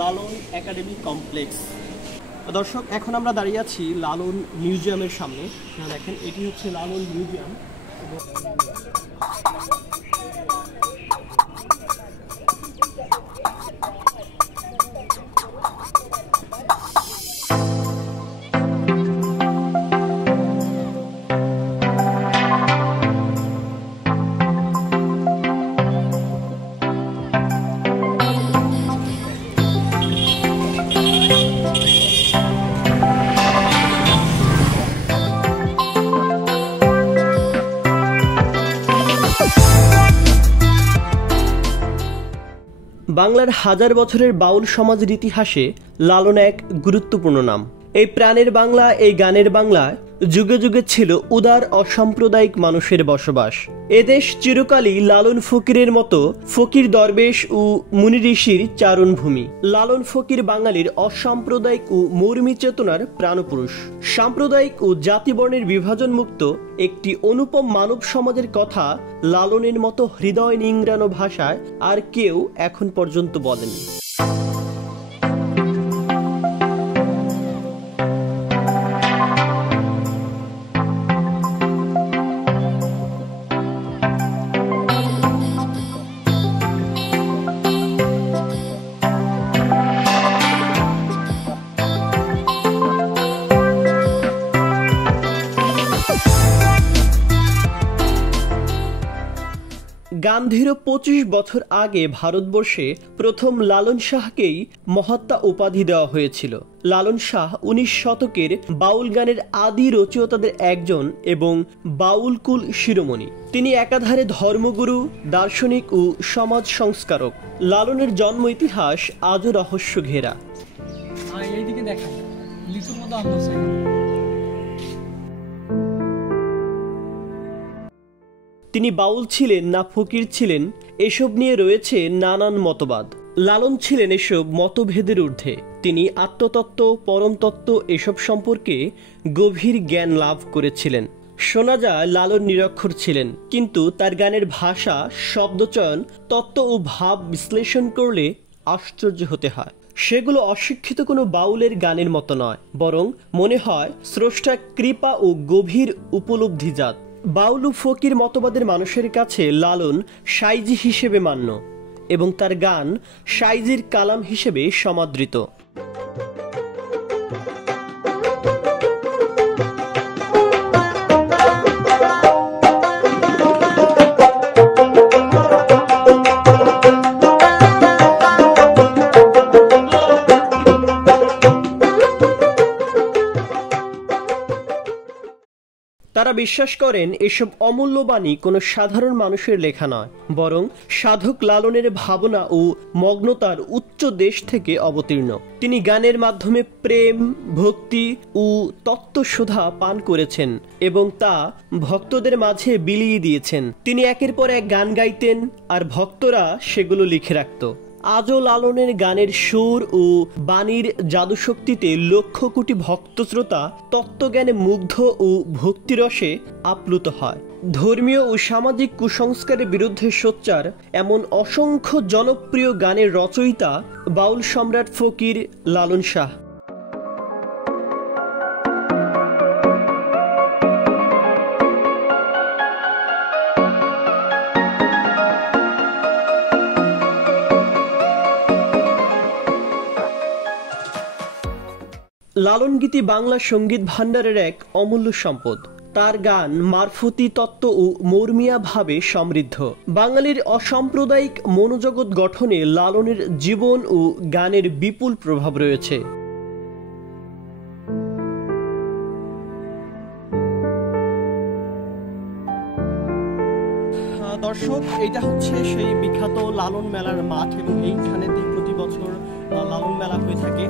লালন academy complex. দর্শক, এখন আমরা দাঁড়িয়ে আছি লালন মিউজিয়ামের সামনে। দেখেন, এটি হচ্ছে লালন মিউজিয়াম। বাংলার হাজার বছরের বাউল সমাজের ইতিহাসে লালন এক গুরুত্বপূর্ণ নাম। এই প্রাণের বাংলা, এই গানের বাংলায় যুগে যুগে ছিল উদার অসাম্প্রদায়িক মানুষের বসবাস। এদেশ চিরকালই লালন ফকিরের মতো ফকির দরবেশ ও মুনি ঋষির চারণভূমি। লালন ফকির বাঙালির অসাম্প্রদায়িক ও মর্মী চেতনার প্রাণপুরুষ। সাম্প্রদায়িক ও জাতিবর্ণের বিভাজন মুক্ত একটি অনুপম মানব সমাজের কথা লালনের মতো হৃদয় নিংড়ানো ভাষায় আর কেউ এখন পর্যন্ত বলেনি। গান্ধীর ২৫ বছর আগে ভারতবর্ষে প্রথম লালন শাহকেই মহাত্মা উপাধি দেওয়া হয়েছিল। লালন শাহ ১৯ শতকের বাউল গানের আদি রচয়িতাদের একজন এবং বাউল কুল শিরোমণি। তিনি একাধারে ধর্মগুরু, দার্শনিক ও সমাজ সংস্কারক। লালনের জন্ম ইতিহাস আজও রহস্য ঘেরা। তিনি বাউল ছিলেন না ফকির ছিলেন, এসব নিয়ে রয়েছে নানান মতবাদ। লালন ছিলেন এসব মতভেদের ঊর্ধ্বে। তিনি আত্মতত্ত্ব, পরমতত্ত্ব এসব সম্পর্কে গভীর জ্ঞান লাভ করেছিলেন। শোনা যায় লালন নিরক্ষর ছিলেন, কিন্তু তার গানের ভাষা, শব্দচয়ন, তত্ত্ব ও ভাব বিশ্লেষণ করলে আশ্চর্য হতে হয়। সেগুলো অশিক্ষিত কোনো বাউলের গানের মতো নয়, বরং মনে হয় স্রষ্টা কৃপা ও গভীর উপলব্ধিজাত। বাউল ও ফকির মতবাদের মানুষের কাছে লালন সাইজি হিসেবে মান্য এবং তার গান সাইজির কালাম হিসেবে সমাদৃত। তারা বিশ্বাস করেন এসব অমূল্য বাণী কোনো সাধারণ মানুষের লেখা নয়, বরং সাধক লালনের ভাবনা ও মগ্নতার উচ্চ দেশ থেকে অবতীর্ণ। তিনি গানের মাধ্যমে প্রেম, ভক্তি ও তত্ত্বসুধা পান করেছেন এবং তা ভক্তদের মাঝে বিলিয়ে দিয়েছেন। তিনি একের পর এক গান গাইতেন আর ভক্তরা সেগুলো লিখে রাখত। আজও লালনের গানের সুর ও বাণীর জাদুশক্তিতে লক্ষ কোটি ভক্ত শ্রোতা তত্ত্বজ্ঞানে মুগ্ধ ও ভক্তিরসে আপ্লুত হয়। ধর্মীয় ও সামাজিক কুসংস্কারের বিরুদ্ধে সোচ্চার এমন অসংখ্য জনপ্রিয় গানের রচয়িতা বাউল সম্রাট ফকির লালন শাহ। লালন গীতি বাংলা সঙ্গীত ভাণ্ডারের এক অমূল্য সম্পদ। তার গান মারফতি তত্ত্ব ও মর্মিয়া ভাবে সমৃদ্ধ। বাঙালির অসাম্প্রদায়িক মনোজগৎ গঠনে লালনের জীবন ও গানের বিপুল প্রভাব রয়েছে। দর্শক, এটা হচ্ছে সেই বিখ্যাত লালন মেলার মাঠ এবং এইখানে প্রতি বছর লালন মেলা হয়ে থাকে।